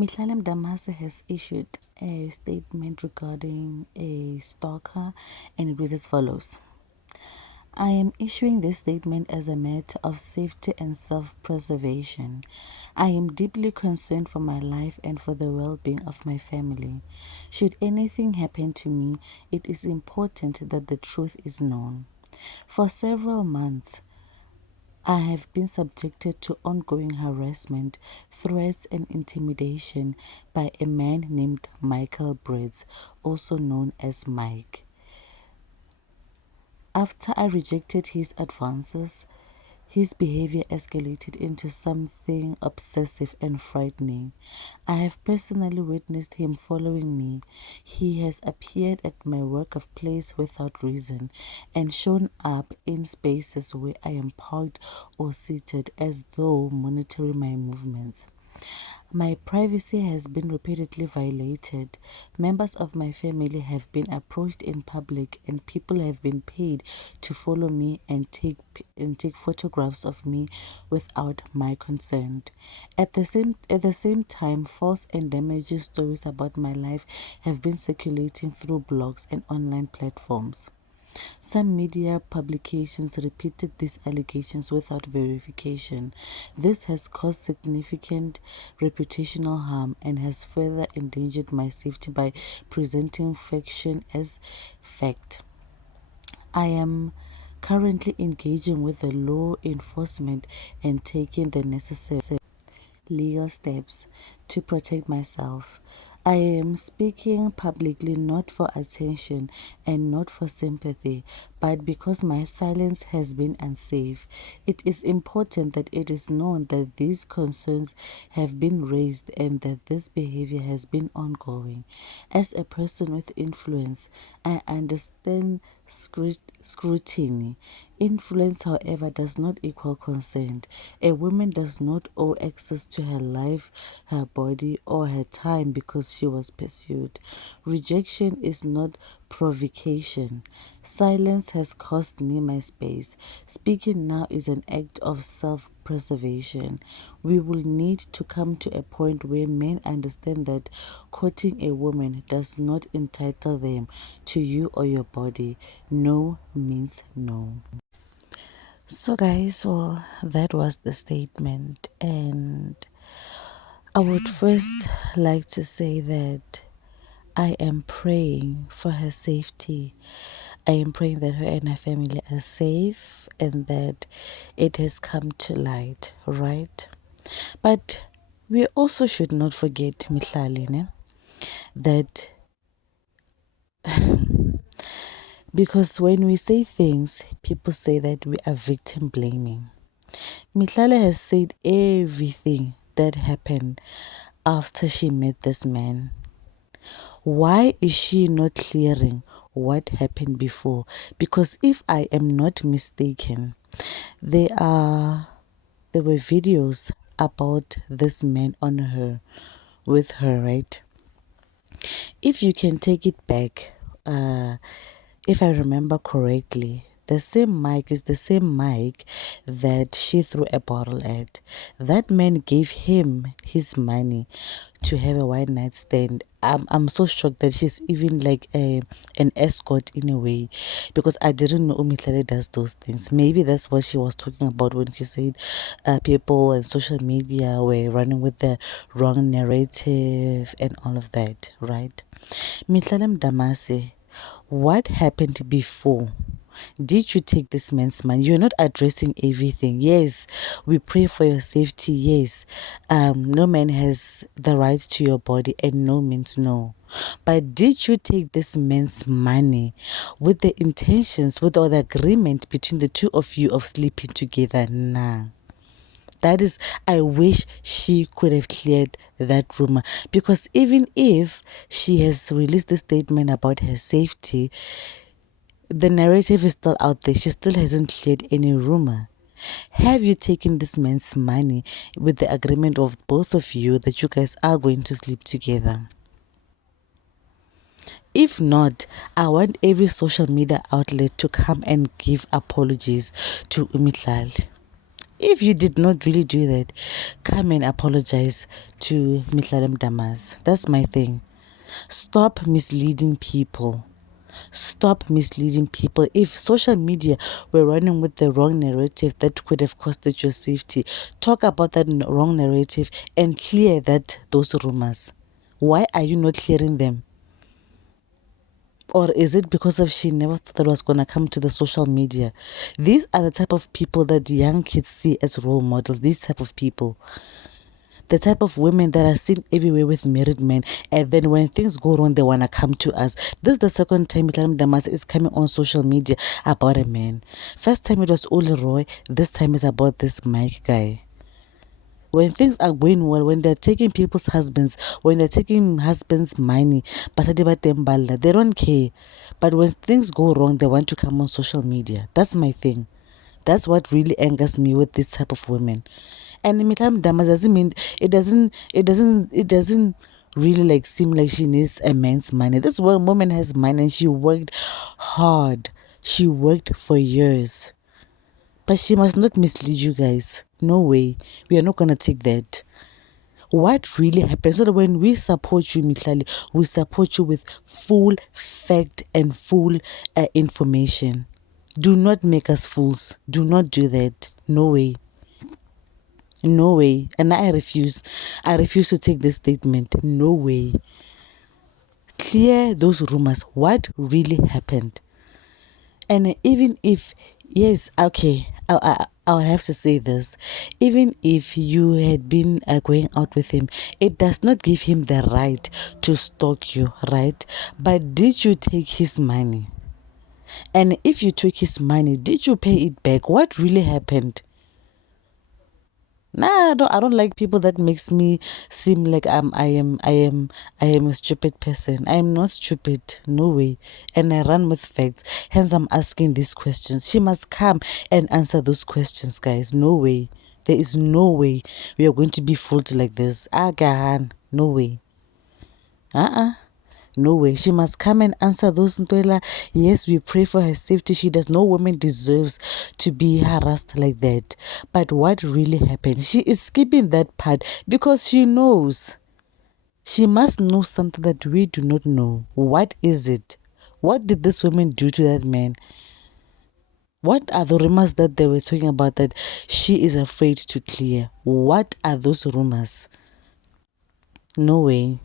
Mihlalim Damase has issued a statement regarding a stalker, and it reads as follows. I am issuing this statement as a matter of safety and self-preservation. I am deeply concerned for my life and for the well-being of my family. Should anything happen to me, it is important that the truth is known. For several months, I have been subjected to ongoing harassment, threats, and intimidation by a man named Michael Bridges, also known as Mike. After I rejected his advances, his behavior escalated into something obsessive and frightening. I have personally witnessed him following me. He has appeared at my workplace without reason and shown up in spaces where I am parked or seated as though monitoring my movements. My privacy has been repeatedly violated. Members of my family have been approached in public, and people have been paid to follow me and take photographs of me without my consent. At the same time, false and damaging stories about my life have been circulating through blogs and online platforms. Some media publications repeated these allegations without verification. This has caused significant reputational harm and has further endangered my safety by presenting fiction as fact. I am currently engaging with the law enforcement and taking the necessary legal steps to protect myself. I am speaking publicly not for attention and not for sympathy, but because my silence has been unsafe. It is important that it is known that these concerns have been raised and that this behavior has been ongoing. As a person with influence, I understand scrutiny. Influence, however, does not equal consent. A woman does not owe access to her life, her body, or her time because she was pursued. Rejection is not provocation. Silence has cost me my space. Speaking now is an act of self-preservation. We will need to come to a point where men understand that courting a woman does not entitle them to you or your body. No means no. So, guys, well, that was the statement, and I would first like to say that I am praying for her safety. I am praying that her and her family are safe and that it has come to light, right? But we also should not forget, Mihlaline, that because when we say things, people say that we are victim blaming. Mihlale has said everything that happened after she met this man. Why is she not clearing what happened before? Because if I am not mistaken, there were videos about this man on her, with her, right? If you can take it back, if I remember correctly, the same mic is the same mic that she threw a bottle at. That man gave him his money to have a one night stand. I'm so shocked that she's even like an escort in a way, because I didn't know Umitlale does those things. Maybe that's what she was talking about when she said people and social media were running with the wrong narrative and all of that, right? Mitlalem Damase, what happened before? Did you take this man's money? You're not addressing everything. Yes, we pray for your safety. Yes, no man has the right to your body, and no means no. But did you take this man's money with the intentions, with all the agreement between the two of you of sleeping together? Nah. That is, I wish she could have cleared that rumor, because even if she has released a statement about her safety, the narrative is still out there. She still hasn't cleared any rumor. Have you taken this man's money with the agreement of both of you that you guys are going to sleep together? If not, I want every social media outlet to come and give apologies to Umitlali. If you did not really do that, come and apologize to Mitlalem Damas. That's my thing. Stop misleading people. Stop misleading people. If social media were running with the wrong narrative that could have costed your safety, talk about that wrong narrative and clear those rumors. Why are you not clearing them? Or is it because of she never thought that was going to come to the social media? These are the type of people that young kids see as role models. These type of people. The type of women that are seen everywhere with married men, and then when things go wrong, they want to come to us. This is the second time Mitlalem Damas is coming on social media about a man. First time it was Ole Roy, this time it's about this Mike guy. When things are going well, when they're taking people's husbands, when they're taking husbands' money, they don't care. But when things go wrong, they want to come on social media. That's my thing. That's what really angers me with this type of women. And Mitlalem Damas doesn't mean it doesn't really like seem like she needs a man's money. This woman has money and she worked hard. She worked for years. But she must not mislead you guys. No way. We are not gonna take that. What really happens? So that when we support you, Mitlali, we support you with full fact and full information. Do not make us fools. Do not do that. No way. No way. And I refuse. I refuse to take this statement. No way. Clear those rumors. What really happened? And even if, yes, okay, I would have to say this. Even if you had been going out with him, it does not give him the right to stalk you, right? But did you take his money? And if you took his money, did you pay it back? What really happened? Nah, I don't like people that makes me seem like I am a stupid person. I am not stupid, no way. And I run with facts. Hence I'm asking these questions. She must come and answer those questions, guys. No way. There is no way we are going to be fooled like this. Again, no way. No way. She must come and answer those Ntwela. Yes, we pray for her safety. She does. No woman deserves to be harassed like that. But what really happened? She is skipping that part because she knows. She must know something that we do not know. What is it? What did this woman do to that man? What are the rumors that they were talking about that she is afraid to clear? What are those rumors? No way.